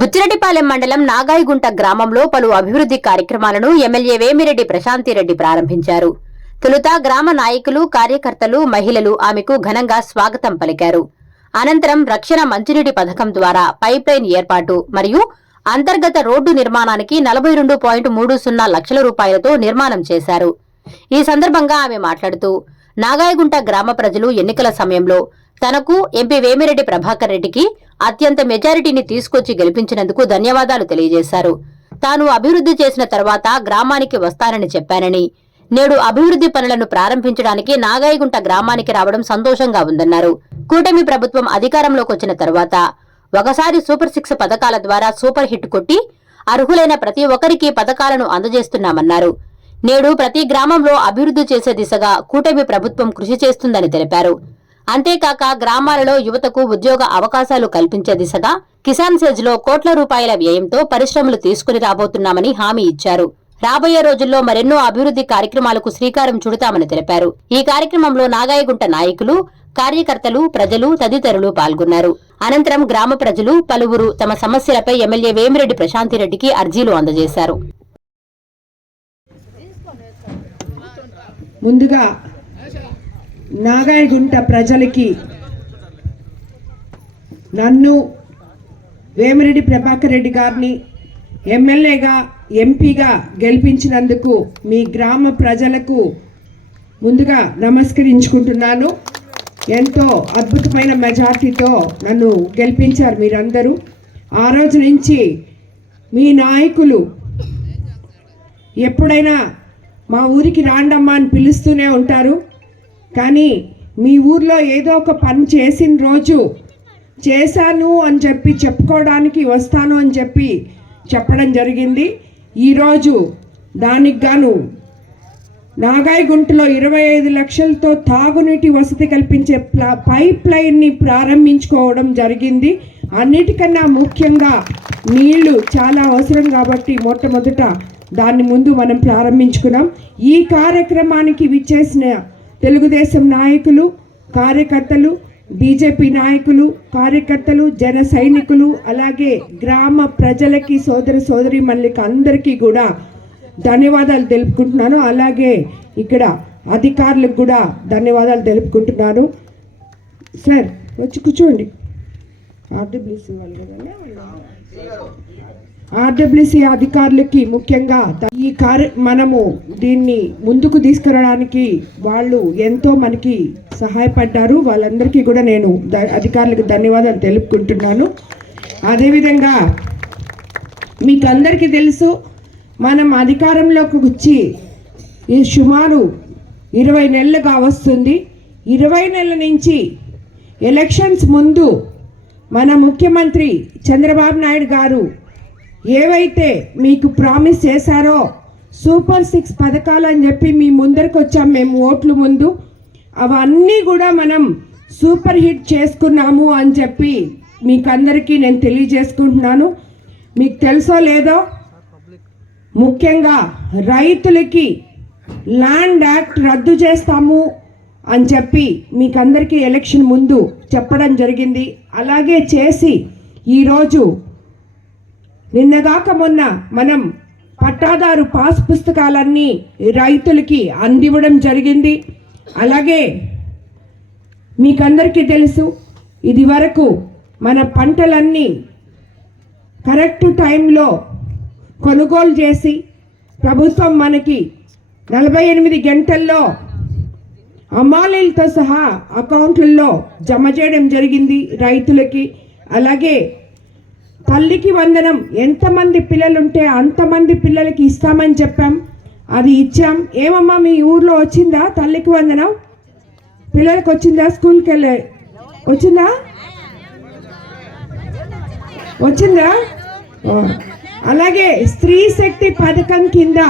బుచ్చిరెడ్డిపాలెం మండలం నాగాయిగుంట గ్రామంలో పలు అభివృద్ధి కార్యక్రమాలను ఎమ్మెల్యే వేమిరెడ్డి ప్రశాంతిరెడ్డి ప్రారంభించారు. తొలుత గ్రామ నాయకులు కార్యకర్తలు మహిళలు ఆమెకు ఘనంగా స్వాగతం పలికారు. అనంతరం రక్షణ మంచినీటి పథకం ద్వారా పైప్లైన్ ఏర్పాటు మరియు అంతర్గత రోడ్డు నిర్మాణానికి నలభై రెండు పాయింట్ మూడు సున్నా లక్షల రూపాయలతో నిర్మాణం చేశారు. ఈ సందర్భంగా ఆమె మాట్లాడుతూ నాగాయగుంట గ్రామ ప్రజలు ఎన్నికల సమయంలో తనకు ఎంపీ వేమిరెడ్డి ప్రభాకర్ రెడ్డికి అత్యంత మెజారిటీని తీసుకొచ్చి గెలిపించినందుకు ధన్యవాదాలు తెలియజేశారు. తాను అభివృద్ధి చేసిన తర్వాత గ్రామానికి వస్తానని చెప్పానని నేడు అభివృద్ధి పనులను ప్రారంభించడానికి నాగాయగుంట గ్రామానికి రావడం సంతోషంగా ఉందన్నారు. కూటమి ప్రభుత్వం అధికారంలోకి వచ్చిన తర్వాత ఒకసారి సూపర్ సిక్స్ పథకాల ద్వారా సూపర్ హిట్ కొట్టి అర్హులైన ప్రతి ఒక్కరికి పథకాలను అందజేస్తున్నామన్నారు. నేడు ప్రతి గ్రామంలో అభివృద్ధి చేసే దిశగా కూటమి ప్రభుత్వం కృషి చేస్తుందని తెలిపారు. అంతేకాక గ్రామాలలో యువతకు ఉద్యోగ అవకాశాలు కల్పించే దిశగా కిసాన్ సెజ్లో కోట్ల రూపాయల వ్యయంతో పరిశ్రమలు తీసుకుని రాబోతున్నామని హామీ ఇచ్చారు. రాబోయే రోజుల్లో మరెన్నో అభివృద్ధి కార్యక్రమాలకు శ్రీకారం చుడతామని తెలిపారు. ఈ కార్యక్రమంలో నాగాయగుంట నాయకులు కార్యకర్తలు ప్రజలు తదితరులు పాల్గొన్నారు. అనంతరం గ్రామ ప్రజలు పలువురు తమ సమస్యలపై ఎమ్మెల్యే వేమిరెడ్డి ప్రశాంతిరెడ్డికి అర్జీలు అందజేశారు. ముందుగా నాగాయగుంట ప్రజలకి నన్ను వేమిరెడ్డి ప్రభాకర్ రెడ్డి గారిని ఎమ్మెల్యేగా ఎంపీగా గెలిపించినందుకు మీ గ్రామ ప్రజలకు ముందుగా నమస్కరించుకుంటున్నాను. ఎంతో అద్భుతమైన మెజార్టీతో నన్ను గెలిపించారు మీరందరూ. ఆ రోజు నుంచి మీ నాయకులు ఎప్పుడైనా మా ఊరికి రాండమ్మా అని పిలుస్తూనే ఉంటారు. కానీ మీ ఊర్లో ఏదో ఒక పని చేసిన రోజు చేశాను అని చెప్పి చెప్పుకోవడానికి వస్తాను అని చెప్పి చెప్పడం జరిగింది. ఈరోజు దానికి గాను నాగాయగుంటలో ఇరవై ఐదు లక్షలతో తాగునీటి వసతి కల్పించే ప్లా- పైప్ లైన్ని ప్రారంభించుకోవడం జరిగింది. అన్నిటికన్నా ముఖ్యంగా నీళ్ళు చాలా అవసరం కాబట్టి మొట్టమొదట దాన్ని ముందు మనం ప్రారంభించుకున్నాం. ఈ కార్యక్రమానికి విచ్చేసిన తెలుగుదేశం నాయకులు కార్యకర్తలు బీజేపీ నాయకులు కార్యకర్తలు జన సైనికులు అలాగే గ్రామ ప్రజలకి సోదర సోదరి మళ్ళీకి అందరికీ కూడా ధన్యవాదాలు తెలుపుకుంటున్నాను. అలాగే ఇక్కడ అధికారులకు కూడా ధన్యవాదాలు తెలుపుకుంటున్నాను. సార్ వచ్చి కూర్చోండి. ఆర్డబ్ల్యూసీ ఇవ్వాలి కదా ఆర్డబ్ల్యూసీ అధికారులకి ముఖ్యంగా ఈ కార్య మనము దీన్ని ముందుకు తీసుకురావడానికి వాళ్ళు ఎంతో మనకి సహాయపడ్డారు. వాళ్ళందరికీ కూడా నేను అధికారులకు ధన్యవాదాలు తెలుపుకుంటున్నాను. అదేవిధంగా మీకు అందరికీ తెలుసు మనం అధికారంలోకి వచ్చి ఈ సుమారు ఇరవై నెలలుగా వస్తుంది. ఇరవై నెలల నుంచి ఎలక్షన్స్ ముందు మన ముఖ్యమంత్రి చంద్రబాబు నాయుడు గారు ఏవైతే మీకు ప్రామిస్ చేశారో సూపర్ సిక్స్ పథకాలు అని చెప్పి మీ ముందరికి వచ్చాం మేము ఓట్లు ముందు అవన్నీ కూడా మనం సూపర్ హిట్ చేసుకున్నాము అని చెప్పి మీకు అందరికీ నేను తెలియజేసుకుంటున్నాను. మీకు తెలుసో లేదో ముఖ్యంగా రైతులకి ల్యాండ్ యాక్ట్ రద్దు చేస్తాము అని చెప్పి మీకు అందరికీ ఎలక్షన్ ముందు చెప్పడం జరిగింది. అలాగే చేసి ఈరోజు నిన్నగాక మొన్న మనం పట్టాదారు పాస్ పుస్తకాలన్నీ రైతులకి అందివ్వడం జరిగింది. అలాగే మీకందరికీ తెలుసు ఇది వరకు మన పంటలన్నీ కరెక్ట్ టైంలో కొనుగోలు చేసి ప్రభుత్వం మనకి నలభై ఎనిమిది గంటల్లో అమాలీలతో సహా అకౌంట్లలో జమ చేయడం జరిగింది రైతులకి. అలాగే తల్లికి వందనం. ఎంతమంది పిల్లలుంటే అంతమంది పిల్లలకి ఇస్తామని చెప్పాం. అది ఇచ్చాం. ఏమమ్మా మీ ఊర్లో వచ్చిందా తల్లికి వందనం? పిల్లలకి వచ్చిందా? స్కూల్కి వెళ్ళే వచ్చిందా? వచ్చిందా అలాగే స్త్రీ శక్తి పథకం కింద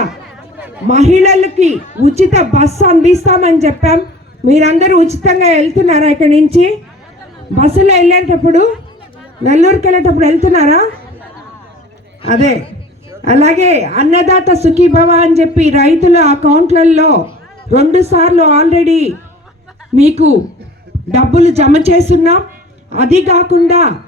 మహిళలకి ఉచిత బస్సు అందిస్తామని చెప్పాం. మీరందరూ ఉచితంగా వెళ్తున్నారా ఇక్కడి నుంచి? బస్సులో వెళ్ళేటప్పుడు నెల్లూరుకి వెళ్ళేటప్పుడు వెళ్తున్నారా? అదే. అలాగే అన్నదాత సుఖీభవ అని చెప్పి రైతుల అకౌంట్లలో రెండు సార్లు ఆల్రెడీ మీకు డబ్బులు జమ చేస్తున్నాం. అది కాకుండా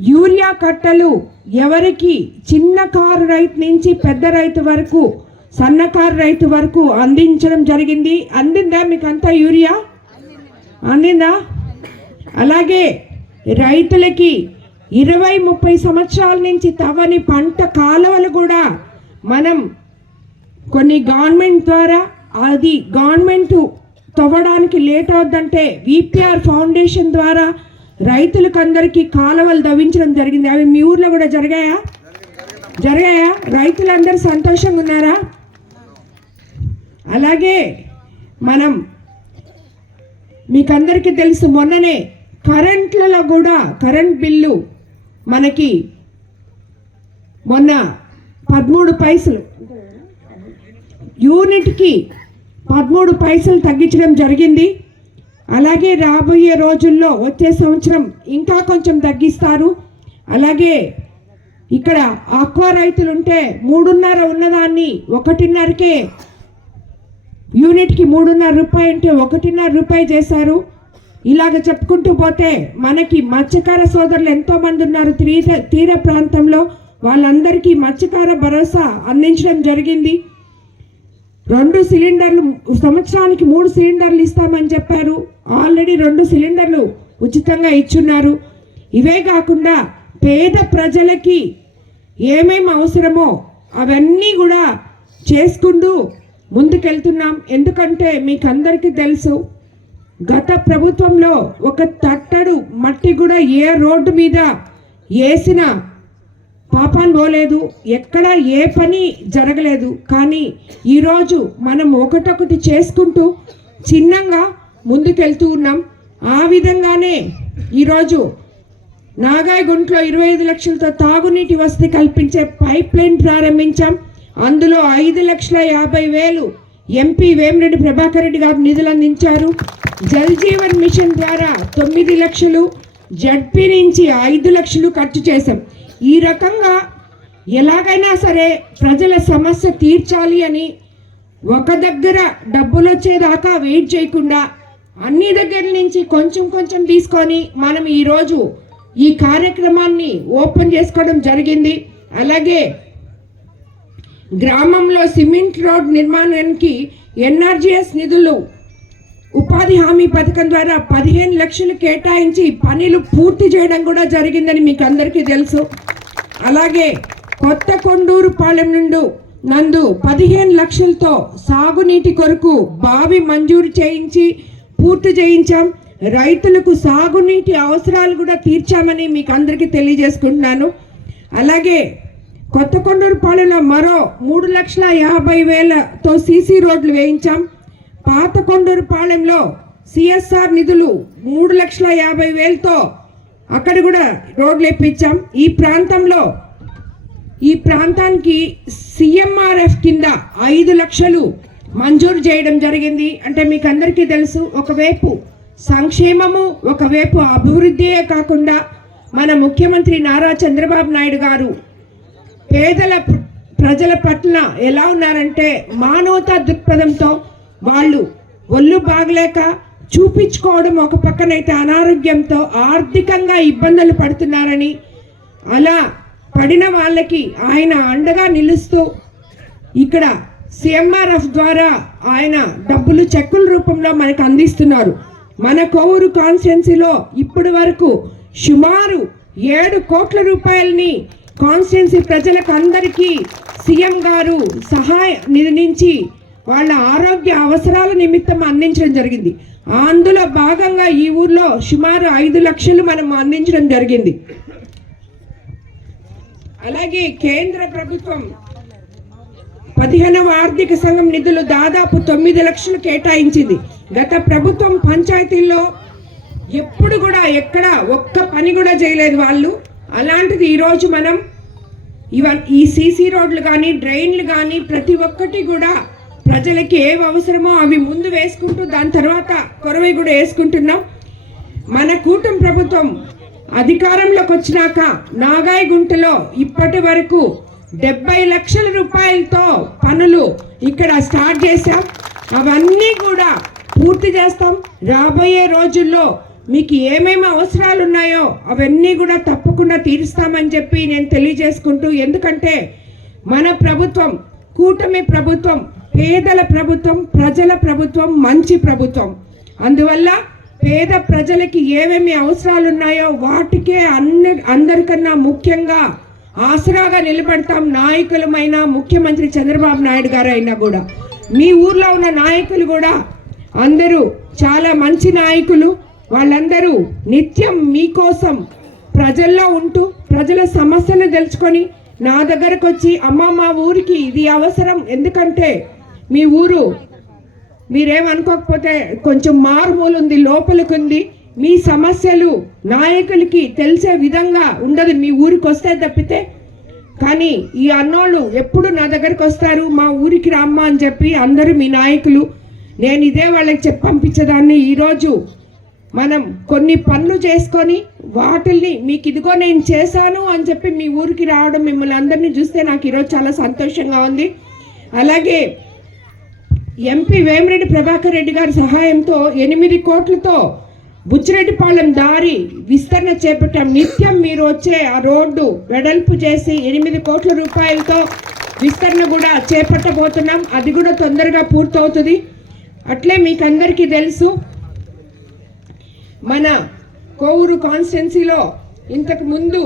యూరియా కట్టలు ఎవరికి చిన్న కారు రైతు నుంచి పెద్ద రైతు వరకు సన్నకారు రైతు వరకు అందించడం జరిగింది. అందిందా మీకు అంతా యూరియా? అందిందా? అలాగే రైతులకి ఇరవై ముప్పై సంవత్సరాల నుంచి తవ్వని పంట కాలువలు కూడా మనం కొన్ని గవర్నమెంట్ ద్వారా అది గవర్నమెంట్ తవ్వడానికి లేట్ అవుద్దంటే విపిఆర్ ఫౌండేషన్ ద్వారా రైతులకు అందరికీ కాలువలు తవ్వించడం జరిగింది. అవి మీ ఊర్లో కూడా జరిగాయా? జరిగాయా? రైతులందరూ సంతోషంగా ఉన్నారా? అలాగే మనం మీకందరికీ తెలుసు మొన్ననే కరెంట్లలో కూడా కరెంట్ బిల్లు మనకి మొన్న పదమూడు పైసలు యూనిట్కి పదమూడు పైసలు తగ్గించడం జరిగింది. అలాగే రాబోయే రోజుల్లో వచ్చే సంవత్సరం ఇంకా కొంచెం తగ్గిస్తారు. అలాగే ఇక్కడ ఆక్వా రైతులు ఉంటే మూడున్నర ఉన్నదాన్ని ఒకటిన్నరకే యూనిట్కి మూడున్నర రూపాయి అంటే ఒకటిన్నర రూపాయి చేశారు. ఇలాగ చెప్పుకుంటూ పోతే మనకి మత్స్యకార సోదరులు ఎంతో మంది ఉన్నారు. తీర తీర ప్రాంతంలో వాళ్ళందరికీ మత్స్యకార భరోసా అందించడం జరిగింది. రెండు సిలిండర్లు సంవత్సరానికి మూడు సిలిండర్లు ఇస్తామని చెప్పారు. ఆల్రెడీ రెండు సిలిండర్లు ఉచితంగా ఇచ్చున్నారు. ఇవే కాకుండా పేద ప్రజలకి ఏమేమి అవసరమో అవన్నీ కూడా చేసుకుంటూ ముందుకెళ్తున్నాం. ఎందుకంటే మీకు అందరికీ తెలుసు గత ప్రభుత్వంలో ఒక తట్టడు మట్టి కూడా ఏ రోడ్డు మీద వేసిన పాపాన్ని పోలేదు. ఎక్కడ ఏ పని జరగలేదు. కానీ ఈరోజు మనం ఒకటొకటి చేసుకుంటూ చిన్నంగా ముందుకెళ్తూ ఉన్నాం. ఆ విధంగానే ఈరోజు నాగాయగుంట్లో ఇరవై ఐదు లక్షలతో తాగునీటి వసతి కల్పించే పైప్ లైన్ ప్రారంభించాం. అందులో ఐదు లక్షల యాభై వేలు ఎంపీ వేమిరెడ్డి ప్రభాకర్ రెడ్డి గారు నిధులు అందించారు. జల్ జీవన్ మిషన్ ద్వారా తొమ్మిది లక్షలు జడ్పీ నుంచి ఐదు లక్షలు ఖర్చు చేశాం. ఈ రకంగా ఎలాగైనా సరే ప్రజల సమస్య తీర్చాలి అని ఒక దగ్గర డబ్బులు వచ్చేదాకా వెయిట్ చేయకుండా అన్ని దగ్గర నుంచి కొంచెం కొంచెం తీసుకొని మనం ఈరోజు ఈ కార్యక్రమాన్ని ఓపెన్ చేసుకోవడం జరిగింది. అలాగే గ్రామంలో సిమెంట్ రోడ్ నిర్మాణానికి ఎన్ఆర్జీఎస్ నిధులు. ఉపాధి హామీ పథకం ద్వారా పదిహేను లక్షలు కేటాయించి పనులు పూర్తి చేయడం కూడా జరిగిందని మీకు అందరికీ తెలుసు. అలాగే కొత్త కొండూరు పాలెం నుండి నందు పదిహేను లక్షలతో సాగునీటి కొరకు బావి మంజూరు చేయించి పూర్తి చేయించాం. రైతులకు సాగునీటి అవసరాలు కూడా తీర్చామని మీకు అందరికీ తెలియజేసుకుంటున్నాను. అలాగే కొత్త కొండూరుపాలెంలో మరో మూడు లక్షల యాభై వేలతో సీసీ రోడ్లు వేయించాం. పాత కొండూరుపాలెంలో సిఎస్ఆర్ నిధులు మూడు లక్షల యాభై వేలతో అక్కడ కూడా రోడ్లు ఇప్పించాం ఈ ప్రాంతంలో ఈ ప్రాంతానికి సిఎంఆర్ఎఫ్ కింద ఐదు లక్షలు మంజూరు చేయడం జరిగింది. అంటే మీకు అందరికీ తెలుసు ఒకవైపు సంక్షేమము ఒకవైపు అభివృద్ధియే కాకుండా మన ముఖ్యమంత్రి నారా చంద్రబాబు నాయుడు గారు పేదల ప్రజల పట్ల ఎలా ఉన్నారంటే మానవతా దృక్పథంతో వాళ్ళు ఒళ్ళు బాగలేక చూపించుకోవడం ఒక పక్కనైతే అనారోగ్యంతో ఆర్థికంగా ఇబ్బందులు పడుతున్నారని అలా పడిన వాళ్ళకి ఆయన అండగా నిలుస్తూ ఇక్కడ సిఎంఆర్ఎఫ్ ద్వారా ఆయన డబ్బులు చెక్కుల రూపంలో మనకు అందిస్తున్నారు. మన కోవూరు కాన్స్టిట్యున్సీలో ఇప్పటి వరకు సుమారు ఏడు కోట్ల రూపాయలని కాన్స్టిట్యున్సీ ప్రజలకు అందరికీ సీఎం గారు సహాయ నిధి వాళ్ళ ఆరోగ్య అవసరాల నిమిత్తం అందించడం జరిగింది. అందులో భాగంగా ఈ ఊర్లో సుమారు ఐదు లక్షలు మనం అందించడం జరిగింది. అలాగే కేంద్ర ప్రభుత్వం పదిహేనవ ఆర్థిక సంఘం నిధులు దాదాపు తొమ్మిది లక్షలు కేటాయించింది. గత ప్రభుత్వం పంచాయతీల్లో ఎప్పుడు కూడా ఎక్కడ ఒక్క పని కూడా చేయలేదు వాళ్ళు. అలాంటిది ఈరోజు మనం ఇవన్ ఈ సీసీ రోడ్లు కానీ డ్రైన్లు కానీ ప్రతి ఒక్కటి కూడా ప్రజలకి ఏవి అవసరమో అవి ముందు వేసుకుంటూ దాని తర్వాత కొరవై కూడా వేసుకుంటున్నాం. మన కూటమి ప్రభుత్వం అధికారంలోకి వచ్చినాక నాగాయగుంటలో ఇప్పటి వరకు డెబ్బై లక్షల రూపాయలతో పనులు ఇక్కడ స్టార్ట్ చేశాం. అవన్నీ కూడా పూర్తి చేస్తాం. రాబోయే రోజుల్లో మీకు ఏమేమి అవసరాలు ఉన్నాయో అవన్నీ కూడా తప్పకుండా తీరుస్తామని చెప్పి నేను తెలియజేసుకుంటూ ఎందుకంటే మన ప్రభుత్వం కూటమి ప్రభుత్వం పేదల ప్రభుత్వం ప్రజల ప్రభుత్వం మంచి ప్రభుత్వం. అందువల్ల పేద ప్రజలకి ఏమేమి అవసరాలు ఉన్నాయో వాటికే అన్ని అందరికన్నా ముఖ్యంగా ఆసరాగా నిలబడతాం నాయకులమైన ముఖ్యమంత్రి చంద్రబాబు నాయుడు గారు అయినా కూడా. మీ ఊర్లో ఉన్న నాయకులు కూడా అందరూ చాలా మంచి నాయకులు. వాళ్ళందరూ నిత్యం మీకోసం ప్రజల్లో ఉంటూ ప్రజల సమస్యలు తెలుసుకొని నా దగ్గరకు వచ్చి అమ్మ మా ఊరికి ఇది అవసరం. ఎందుకంటే మీ ఊరు మీరేమనుకోకపోతే కొంచెం మారుమూలు ఉంది లోపలికి ఉంది. మీ సమస్యలు నాయకులకి తెలిసే విధంగా ఉండదు మీ ఊరికి వస్తే తప్పితే. కానీ ఈ అన్నోళ్ళు ఎప్పుడు నా దగ్గరకు వస్తారు మా ఊరికి రామ్మా అని చెప్పి అందరూ మీ నాయకులు. నేను ఇదే వాళ్ళకి చెప్పి పంపించేదాన్ని. ఈరోజు మనం కొన్ని పనులు చేసుకొని వాటిల్ని మీకు ఇదిగో నేను చేశాను అని చెప్పి మీ ఊరికి రావడం మిమ్మల్ని అందరినీ చూస్తే నాకు ఈరోజు చాలా సంతోషంగా ఉంది. అలాగే ఎంపీ వేమిరెడ్డి ప్రభాకర్ రెడ్డి గారి సహాయంతో ఎనిమిది కోట్లతో బుచ్చిరెడ్డిపాలెం దారి విస్తరణ చేపట్టాం. నిత్యం మీరు వచ్చే ఆ రోడ్డు వెడల్పు చేసి ఎనిమిది కోట్ల రూపాయలతో విస్తరణ కూడా చేపట్టబోతున్నాం. అది కూడా తొందరగా పూర్తవుతుంది. అట్లే మీకు అందరికీ తెలుసు మన కోవూరు కాన్స్టెన్సీలో ఇంతకు ముందు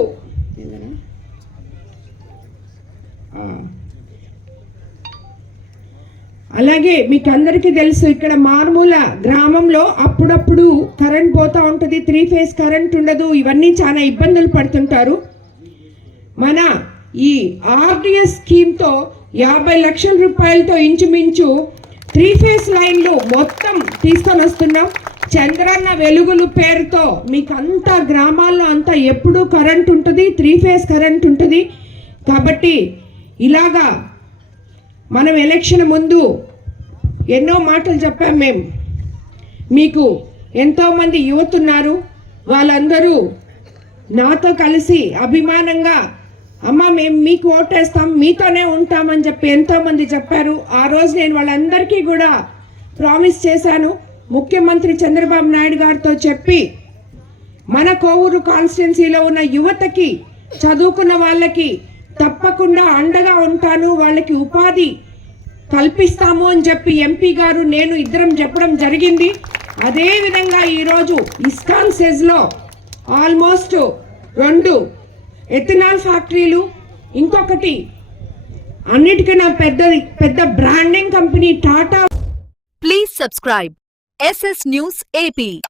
అలాగే మీకు అందరికీ తెలుసు ఇక్కడ మారుమూల గ్రామంలో అప్పుడప్పుడు కరెంట్ పోతూ ఉంటుంది త్రీ ఫేజ్ కరెంట్ ఉండదు ఇవన్నీ చాలా ఇబ్బందులు పడుతుంటారు. మన ఈ ఆర్డిఎస్ స్కీమ్తో యాభై లక్షల రూపాయలతో ఇంచుమించు త్రీ ఫేస్ లైన్లు మొత్తం తీసుకొని వస్తున్నాం. చంద్రన్న వెలుగులు పేరుతో మీకు అంతా గ్రామాల్లో అంతా ఎప్పుడూ కరెంట్ ఉంటుంది త్రీ ఫేస్ కరెంట్ ఉంటుంది. కాబట్టి ఇలాగా మనం ఎలక్షన్ ముందు ఎన్నో మాటలు చెప్పాం మేము మీకు ఎంతోమంది యువతున్నారు. వాళ్ళందరూ నాతో కలిసి అభిమానంగా అమ్మ మేము మీకు ఓటేస్తాం మీతోనే ఉంటామని చెప్పి ఎంతోమంది చెప్పారు. ఆ రోజు నేను వాళ్ళందరికీ కూడా ప్రామిస్ చేశాను. ముఖ్యమంత్రి చంద్రబాబు నాయుడు గారితో చెప్పి మన కోవూరు కాన్స్టిట్యున్సీలో ఉన్న యువతకి చదువుకున్న వాళ్ళకి తప్పకుండా అండగా ఉంటాను వాళ్ళకి ఉపాధి కల్పిస్తాము అని చెప్పి ఎంపీ గారు నేను ఇద్దరం చెప్పడం జరిగింది. అదేవిధంగా ఈరోజు ఇస్కాన్ సెజ్లో ఆల్మోస్ట్ రెండు ఎథనాల్ ఫ్యాక్టరీలు ఇంకొకటి అన్నిటికన్నా పెద్ద పెద్ద branding company Tata. Please subscribe SS News AP